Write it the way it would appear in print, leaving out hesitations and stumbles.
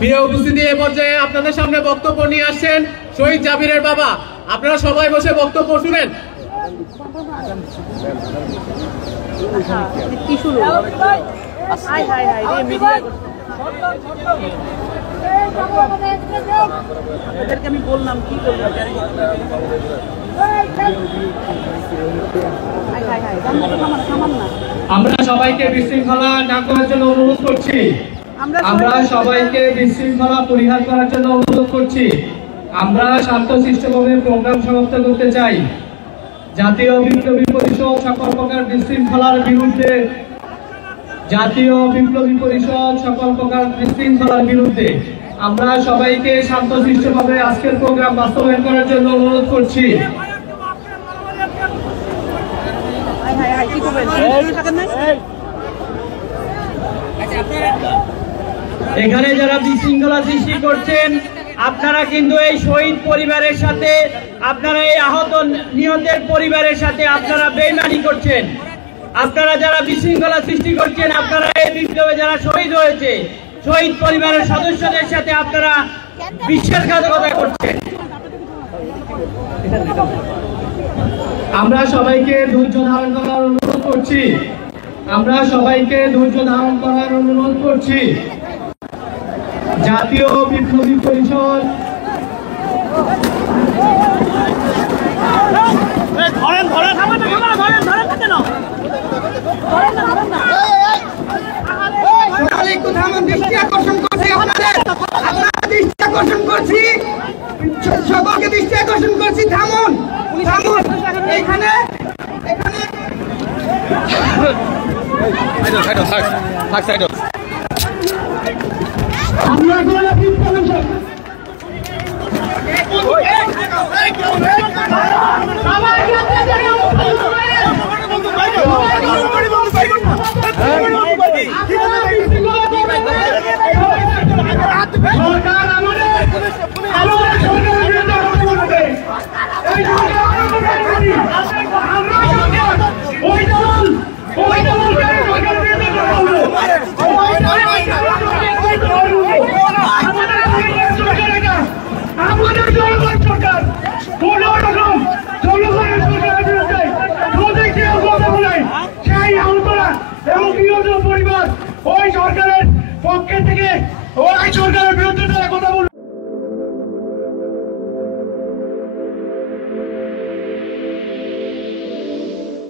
প্রিয় উপস্থিতি, এ পর্যায়ে আপনাদের সামনে বক্তব্য নিয়ে আসছেন শহীদ জাবিরের বাবা। আপনারা সবাই বসে বক্তব্য শুনেন। আমি বললাম কি করলাম, আমরা সবাইকে বিশৃঙ্খলা না করার জন্য অনুরোধ করছি। আমরা সবাইকে বিশৃঙ্খলা পরিহার করার জন্য অনুরোধ করছি। আমরা শান্তশিষ্টভাবে প্রোগ্রাম সমাপ্ত করতে চাই। জাতীয় বিপ্লবী পরিষদ সকল প্রকার বিশৃঙ্খলার বিরুদ্ধে আমরা সবাইকে শান্তশিষ্টভাবে আজকের প্রোগ্রাম বাস্তবায়ন করার জন্য অনুরোধ করছি। এখানে যারা বিশৃঙ্খলা সৃষ্টি করছেন, আপনারা কিন্তু এই শহীদ পরিবারের সাথে, আপনারা এই আহত নিহতের পরিবারের সাথে আপনারা বেইমানি করছেন। আপনারা যারা বিশৃঙ্খলা সৃষ্টি করছেন, আপনারা এই বিপ্লবে যারা শহীদ হয়েছে, শহীদ পরিবারের সদস্যদের সাথে আপনারা বিশ্বাসঘাতকতা করছেন। আমরা সবাইকে ধৈর্য ধারণ করার অনুরোধ করছি। জাতীয় বিপ্লবী পরিষদ সকলকে দৃষ্টি আকর্ষণ করছি, থামুন থামুন। এখানে পরিবার ওই সরকারের পক্ষে থেকে ওই সরকারের বিরুদ্ধে